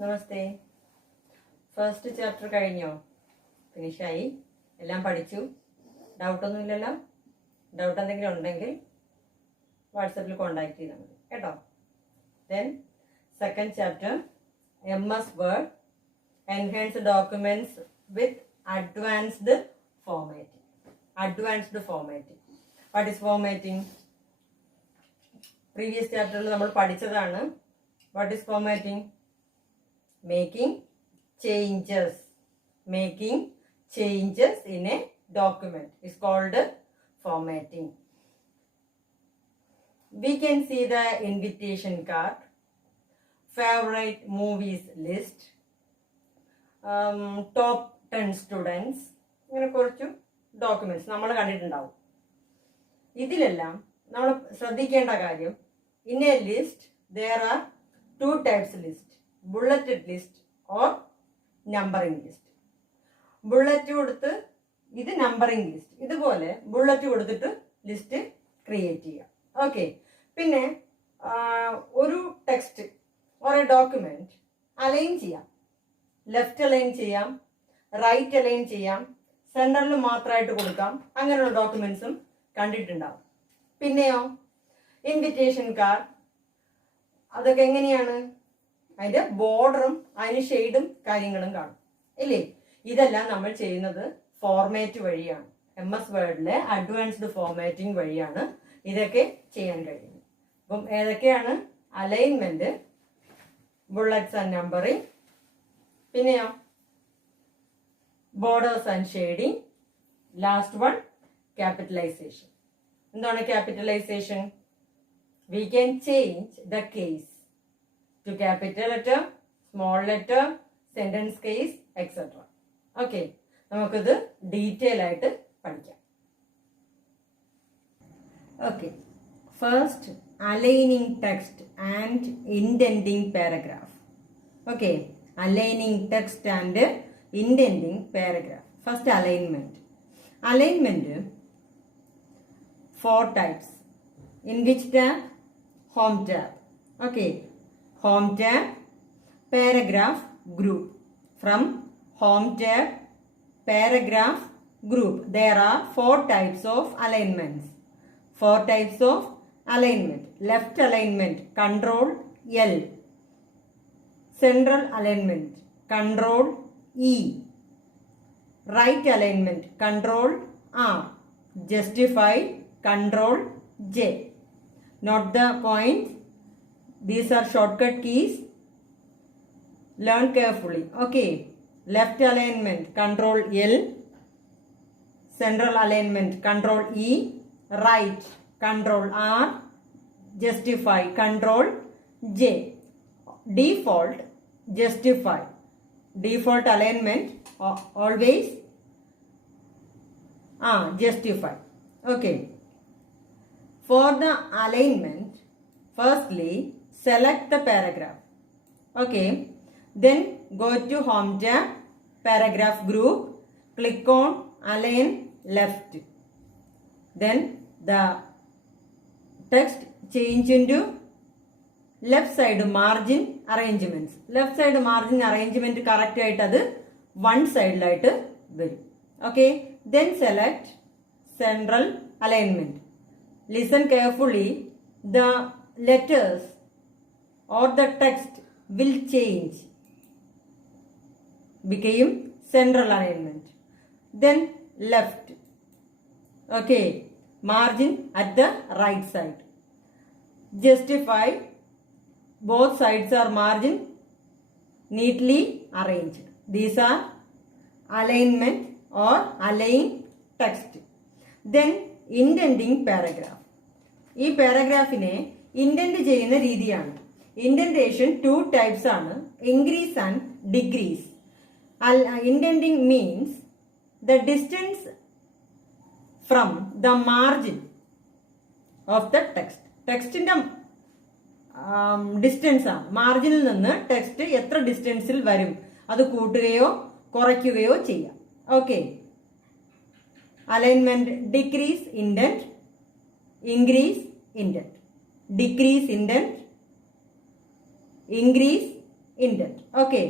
നമസ്തേ. First chapter കഴിഞ്ഞോ? ഫിനിഷായി, എല്ലാം പഠിച്ചു. ഡൗട്ടൊന്നുമില്ലല്ലോ? ഡൗട്ട് എന്തെങ്കിലും ഉണ്ടെങ്കിൽ വാട്സപ്പിൽ കോണ്ടാക്ട് ചെയ്താൽ മതി കേട്ടോ. Then second chapter MS Word enhanced documents with advanced formatting. Advanced formatting. What is formatting? Previous ചാപ്റ്ററിൽ നമ്മൾ പഠിച്ചതാണ്. What is formatting? Making changes in a document is called formatting. We can see the invitation card, favorite movies list, top 10 students, ഇങ്ങനെ കുറച്ച് documents നമ്മൾ കണ്ടിട്ടുണ്ടാവും. ഇതിലെല്ലാം നമ്മൾ ശ്രദ്ധിക്കേണ്ട കാര്യം, in a list there are two types list. Bulleted list or numbering list. Bullet കൊടുത്ത് ഇത് നമ്പറിംഗ് ലിസ്റ്റ്, ഇതുപോലെ ബുള്ളറ്റ് കൊടുത്തിട്ട് ലിസ്റ്റ് ക്രിയേറ്റ് ചെയ്യാം. ഓക്കെ. പിന്നെ ഒരു ടെക്സ്റ്റ് ഒരു ഡോക്യുമെന്റ് അലൈൻ ചെയ്യാം. ലെഫ്റ്റ് അലൈൻ ചെയ്യാം, റൈറ്റ് അലൈൻ ചെയ്യാം, സെന്ററിൽ മാത്രമായിട്ട് കൊടുക്കാം. അങ്ങനെയുള്ള ഡോക്യുമെന്റ്സും കണ്ടിട്ടുണ്ടാവും. പിന്നെയോ ഇൻവിറ്റേഷൻ കാർഡ്, അതൊക്കെ എങ്ങനെയാണ്? അതിന്റെ ബോർഡറും അതിന് ഷെയ്ഡും കാര്യങ്ങളും കാണും ഇല്ലേ? ഇതെല്ലാം നമ്മൾ ചെയ്യുന്നത് ഫോർമാറ്റ് വഴിയാണ്. MS വേർഡിലെ അഡ്വാൻസ്ഡ് ഫോർമാറ്റിംഗ് വഴിയാണ് ഇതൊക്കെ ചെയ്യാൻ കഴിയുന്നത്. അപ്പം ഏതൊക്കെയാണ്? അലൈൻമെന്റ്, ബുള്ളറ്റ്സ് ആൻഡ് നമ്പറിംഗ്, പിന്നെയോ borders and shading, last one capitalisation. എന്താണ് capitalisation? We can change the case to capital letter, small letter, sentence case, etc. Okay, നമുക്കിത് ഡീറ്റെയിൽ ആയിട്ട് പഠിക്കാം. Okay, first aligning text and indenting paragraph. Okay, aligning text and indenting paragraph. First alignment. Alignment 4 types. In which tab? Home tab. Okay. Home tab, paragraph group. From home tab, paragraph group, there are 4 types of alignments. 4 types of alignment. Left alignment, Control L. Central alignment, Control E. Right alignment, Control R. Justify, Control J. Note the points. These are shortcut keys. Learn carefully. Okay. Left alignment, Control L. Central alignment, Control E. Right, Control R. Justify, Control J. Default, justify. Default alignment, always justify. Okay. For the alignment, firstly, select the paragraph. Okay. Then go to home tab, paragraph group, click on align left. Then the text change into left side margin arrangements. Left side margin arrangement correct ആയിട്ട് അത് one side ആയിട്ട് വരും. Okay. Then select central alignment. Listen carefully. The letters or the text will change, became central alignment. Then left. Okay, margin at the right side. Justify, both sides are margin neatly arranged. These are alignment or align text. Then indenting paragraph. ഈ പാരഗ്രാഫിനെ indent ചെയ്യുന്ന രീതിയാണ്. Indentation 2 types ആണ്, increase and decrease. Indenting means the distance from the margin of the text. ടെക്സ്റ്റിന്റെ distance ആണ്. മാർജിനിൽ നിന്ന് text എത്ര ഡിസ്റ്റൻസിൽ വരും അത് കൂട്ടുകയോ കുറയ്ക്കുകയോ ചെയ്യാം. Okay. Alignment decrease indent, increase indent, decrease indent, increase indent. Okay.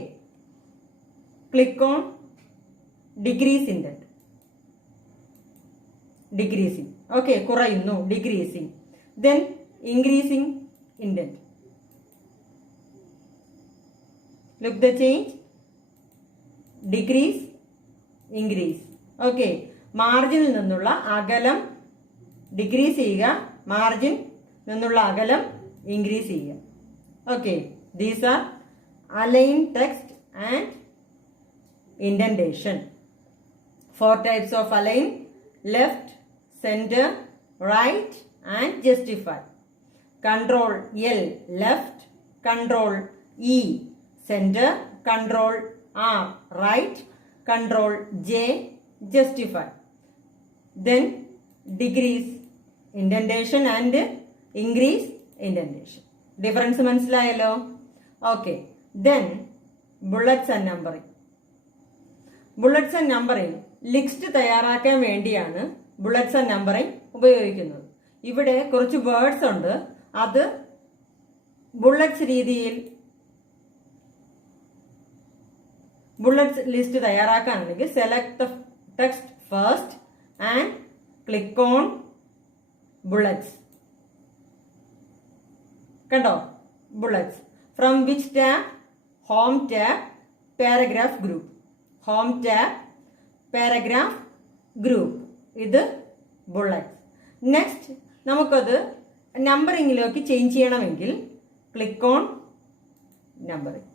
Click on decrease indent. Decreasing. Okay, കുറയുന്നു, decreasing. Then increasing indent. Look the change. Decrease, increase. Okay. മാർജിനിൽ നിന്നുള്ള അകലം ഡിക്രീസ് ചെയ്യുക, മാർജിൻ നിന്നുള്ള അകലം ഇൻക്രീസ് ചെയ്യുക. Okay, these are align text and indentation. 4 types of align: left, center, right and justify. Control L left, Control E center, Control R right, Control J justify. Then decrease indentation and increase indentation. Difference മനസ്സിലായല്ലോ? Okay. Then bullets and numbering. Bullets and numbering list തയ്യാറാക്കാൻ വേണ്ടിയാണ് bullets and numbering ഉപയോഗിക്കുന്നത്. ഇവിടെ കുറച്ച് words ഉണ്ട്, അത് bullets രീതിയിൽ bullets list തയ്യാറാക്കാനുണ്ടെങ്കിൽ select the text first and click on bullets. കണ്ടോ? Bullets. From which tab? Home tab, paragraph group. Home tab, paragraph group. ഇത് ബുള്ളറ്റ്സ്. നെക്സ്റ്റ് നമുക്കത് നമ്പറിങ്ങിലേക്ക് ചേഞ്ച് ചെയ്യണമെങ്കിൽ click on numbering.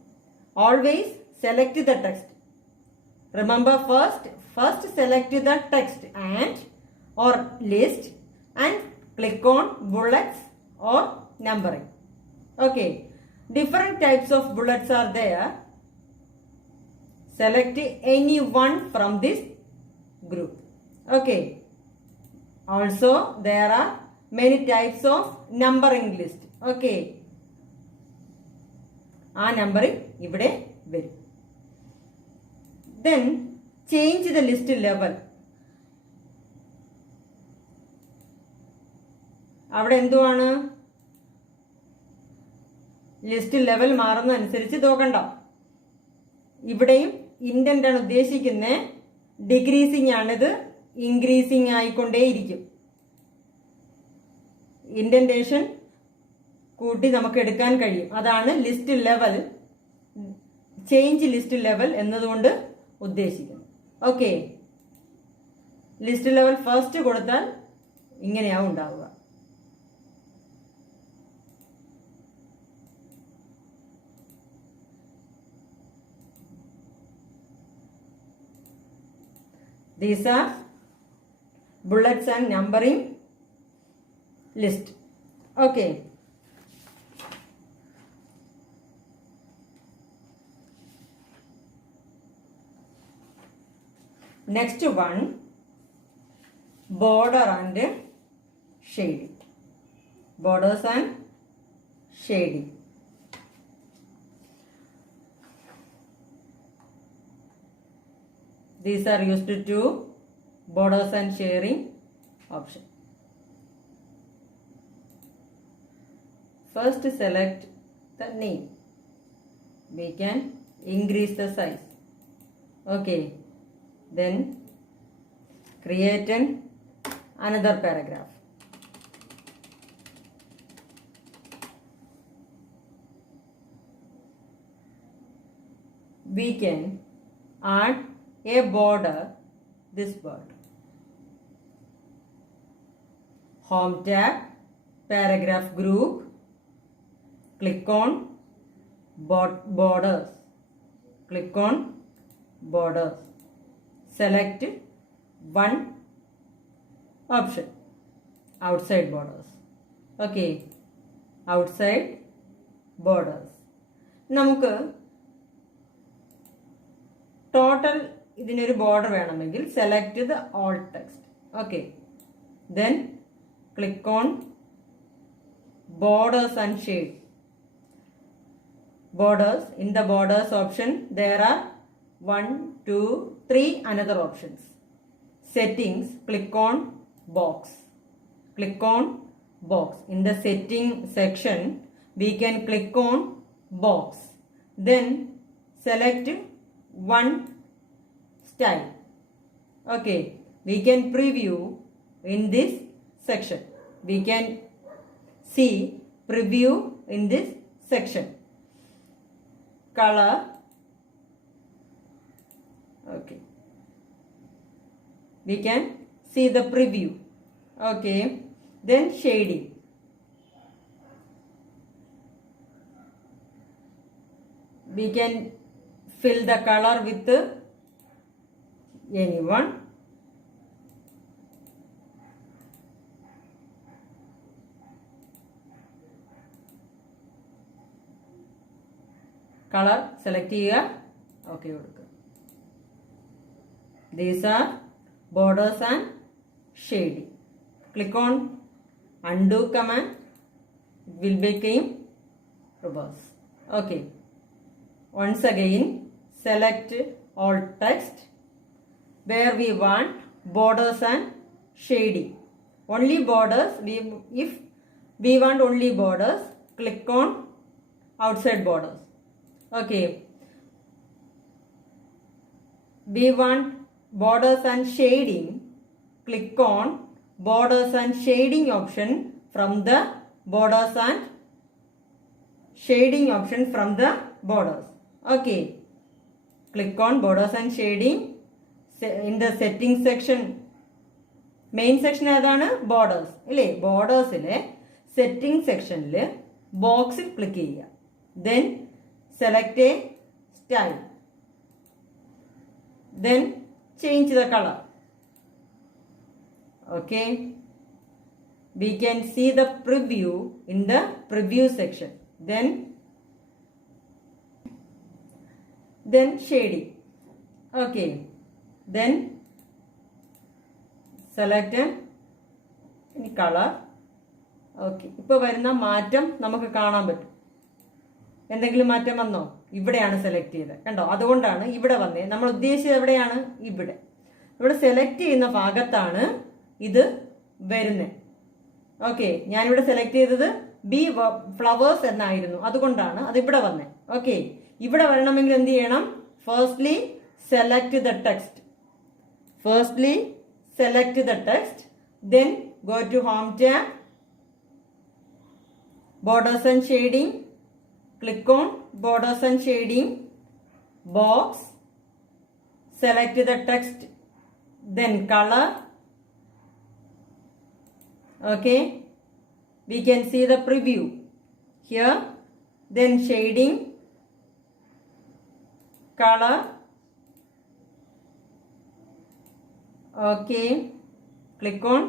Always select the text. Remember, first select the text and or list and click on bullets or numbering. Okay, different types of bullets are there. Select any one from this group. Okay, also there are many types of numbering list. Okay, ആ numbering ഇവിടെ വരും. Then change the list level. അവിടെ എന്തുവാണ്? List level മാറുന്നതനുസരിച്ച് നോക്കണ്ട. ഇവിടെയും indent ആണ് ഉദ്ദേശിക്കുന്നത്. Decreasing ആണിത്, ഇൻക്രീസിങ് ആയിക്കൊണ്ടേയിരിക്കും. ഇൻഡന്റേഷൻ കൂട്ടി നമുക്ക് എടുക്കാൻ കഴിയും. അതാണ് list level, change list level എന്നതുകൊണ്ട് ഉദ്ദേശിക്കുന്നു. ഓക്കെ, ലിസ്റ്റ് ലെവൽ ഫസ്റ്റ് കൊടുത്താൽ ഇങ്ങനെയാവും ഉണ്ടാവുക. These are bullets and numbering list. Okay. Next one, border and shading. Borders and shading. These are used to borders and shading option. First select the name. We can increase the size. Okay. Then create another paragraph. We can add a border, this word. Home tab, paragraph group, click on borders. Click on borders. Select one option, outside borders. Okay, outside borders. നമുക്ക് total ഇതിനൊരു border വേണമെങ്കിൽ select the all text. Okay, then click on borders and shade. Borders. In the borders option there are 1, 2, 3 another options. Settings, click on box. Click on box. In the setting section we can click on box. then select one style. Okay, we can preview in this section. We can see preview in this section. Color. Okay, we can see the preview. Okay, then shading. We can fill the color with anyone. Color select ചെയ്യുക. Okay കൊടുക്കുക. These are borders and shading. Click on undo command. It will become reverse. Okay. Once again select all text where we want borders and shading. Only borders. If we want only borders, click on outside borders. Okay. We want borders and shading. Click on borders and shading option from the borders and shading option from the borders. Okay, click on borders and shading in the settings section. Main section ഏതാണ്? Borders അല്ലേ? ബോർഡേഴ്സിലെ setting സെക്ഷനിൽ ബോക്സിൽ click ചെയ്യുക. Then select a style. Then change the color. Okay, we can see the preview in the preview section. Then shading. Okay, then select any color. Okay, ഇപ്പോൾ വരുന്ന മാറ്റം നമുക്ക് കാണാൻ പറ്റും. എന്തെങ്കിലും മാറ്റം വന്നോ? ഇവിടെയാണ് സെലക്ട് ചെയ്തത്, കണ്ടോ? അതുകൊണ്ടാണ് ഇവിടെ വന്നേ. നമ്മൾ ഉദ്ദേശിച്ചത് എവിടെയാണ്? ഇവിടെ. ഇവിടെ സെലക്ട് ചെയ്യുന്ന ഭാഗത്താണ് ഇത് വരുന്നത്. ഓക്കെ, ഞാനിവിടെ സെലക്ട് ചെയ്തത് ബി ഫ്ലവേഴ്സ് എന്നായിരുന്നു, അതുകൊണ്ടാണ് അത് ഇവിടെ വന്നത്. ഓക്കെ, ഇവിടെ വരണമെങ്കിൽ എന്ത് ചെയ്യണം? Firstly select the text. Firstly select the text, then go to home tab, borders and shading. Click on borders and shading box, select the text, then color. Okay, we can see the preview here. Then shading, color. Okay, click on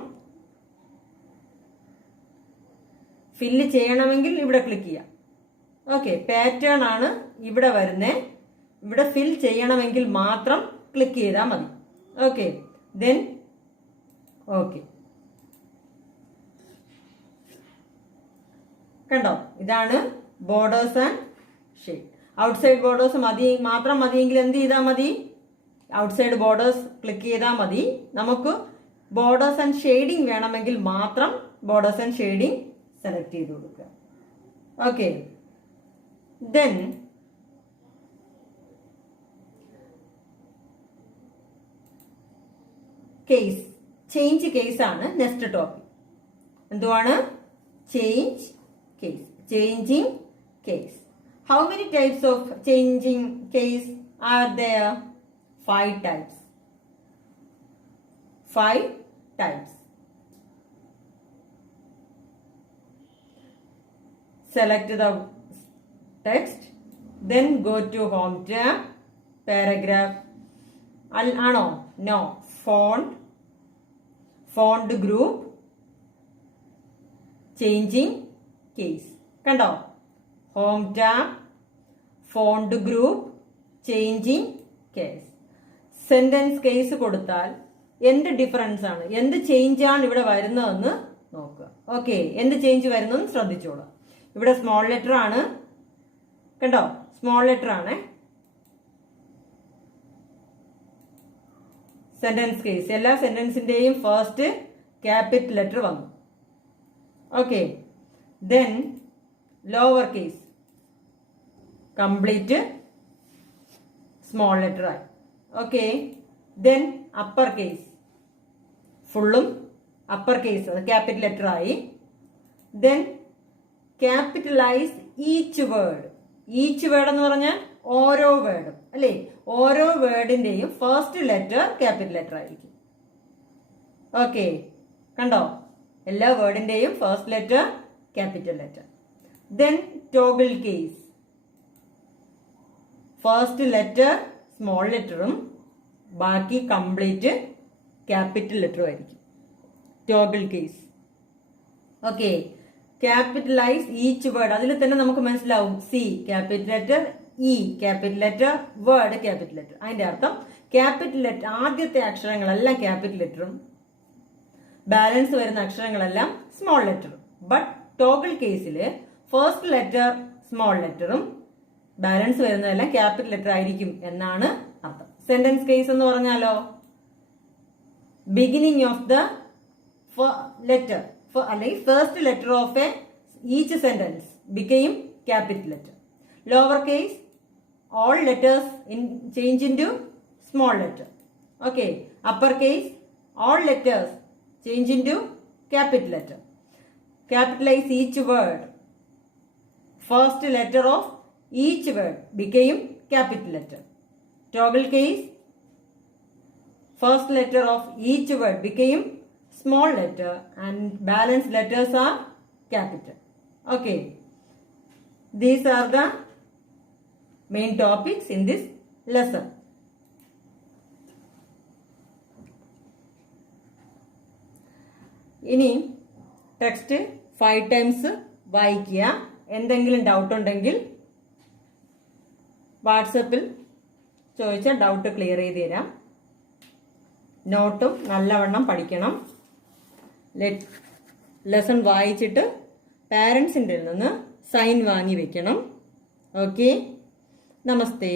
fill ചെയ്യണമെങ്കിൽ ഇവിടെ click ചെയ്യാം. Okay, pattern ആണ് ഇവിടെ വരുന്നത്. ഇവിടെ ഫിൽ ചെയ്യണമെങ്കിൽ മാത്രം click ചെയ്താൽ മതി. ഓക്കെ, ദെൻ ഓക്കെ, കണ്ടോ? ഇതാണ് borders and shade. Outside borders മാത്രം മതിയെങ്കിൽ എന്ത് ചെയ്താൽ മതി? ഔട്ട്സൈഡ് ബോർഡേഴ്സ് ക്ലിക്ക് ചെയ്താൽ മതി. നമുക്ക് ബോർഡേഴ്സ് ആൻഡ് ഷെയ്ഡിങ് വേണമെങ്കിൽ മാത്രം ബോർഡേഴ്സ് ആൻഡ് ഷെയ്ഡിങ് സെലക്ട് ചെയ്ത് കൊടുക്കുക. Okay, then case, change case ആണ് നെക്സ്റ്റ് ടോപ്പിക്. എന്തുവാണ്? Change case, changing case. How many types of changing case are there? 5 types. 5 types. Select the text, then go to home tab, paragraph. ആണോ? No. Font group, changing case. കണ്ടോ? home tab, font group, changing case. Sentence case കൊടുത്താൽ എന്ത് difference ആണ്, എന്ത് change ആണ് ഇവിടെ വരുന്നതെന്ന് നോക്കുക. ഓക്കെ, എന്ത് ചേഞ്ച് വരുന്നതെന്ന് ശ്രദ്ധിച്ചോളൂ. ഇവിടെ സ്മോൾ ലെറ്റർ ആണ്, കണ്ടോ? സ്മോൾ ലെറ്റർ ആണ്. സെന്റൻസ് കേസ്, എല്ലാ സെന്റൻസിന്റെയും ഫസ്റ്റ് ക്യാപിറ്റൽ ലെറ്റർ വന്നു. Okay, then lower case. Complete small letter ആയി. ഓക്കെ, ദെൻ അപ്പർ കേസ്, ഫുള്ളും അപ്പർ കേസ്, അത് ക്യാപിറ്റൽ ലെറ്റർ ആയി. Then capitalise each word. Each word എന്ന് പറഞ്ഞാൽ ഓരോ വേർഡും അല്ലേ, ഓരോ വേർഡിന്റെയും ഫസ്റ്റ് ലെറ്റർ ക്യാപിറ്റൽ ലെറ്റർ ആയിരിക്കും. ഓക്കെ, കണ്ടോ, എല്ലാ വേർഡിന്റെയും first letter capital letter. Then toggle case, first letter small ലെറ്ററും ബാക്കി കംപ്ലീറ്റ് ക്യാപിറ്റൽ ലെറ്ററും ആയിരിക്കും. Toggle case. Okay, capitalise each word, അതിൽ തന്നെ നമുക്ക് മനസ്സിലാവും. C capital letter, E capital letter, word capital letter. അതിന്റെ അർത്ഥം ക്യാപിറ്റൽ ലെറ്റർ ആദ്യത്തെ അക്ഷരങ്ങളെല്ലാം ക്യാപിറ്റൽ ലെറ്ററും ബാലൻസ് വരുന്ന അക്ഷരങ്ങളെല്ലാം സ്മോൾ ലെറ്ററും. ബട്ട് ടോഗിൾ കേസിൽ ഫസ്റ്റ് ലെറ്റർ സ്മോൾ ലെറ്ററും ബാലൻസ് വരുന്നതെല്ലാം ക്യാപിറ്റൽ ലെറ്റർ ആയിരിക്കും എന്നാണ് അർത്ഥം. സെന്റൻസ് കേസ് എന്ന് പറഞ്ഞാലോ, ബിഗിനിങ് ഓഫ് ദ ലെറ്റർ അല്ലെങ്കിൽ first letter of each sentence became capital letter. Lower case, all letters change into small letter. Okay, upper case, all letters change into capital letter. Capitalize each word, first letter of each word became capital letter. Toggle case, first letter of each word became small letter and balance letters are capital. Okay, these are the main topics in this lesson. ഇനി text 5 times വായിക്കുക. എന്തെങ്കിലും doubt ഉണ്ടെങ്കിൽ വാട്സപ്പിൽ ചോദിച്ചാൽ doubt clear ചെയ്ത് തരാം. നോട്ടും നല്ലവണ്ണം പഠിക്കണം. ലെസൺ വായിച്ചിട്ട് പാരൻസിൻ്റെ നിന്ന് സൈൻ വാങ്ങി വെക്കണം. ഓക്കെ, നമസ്തേ.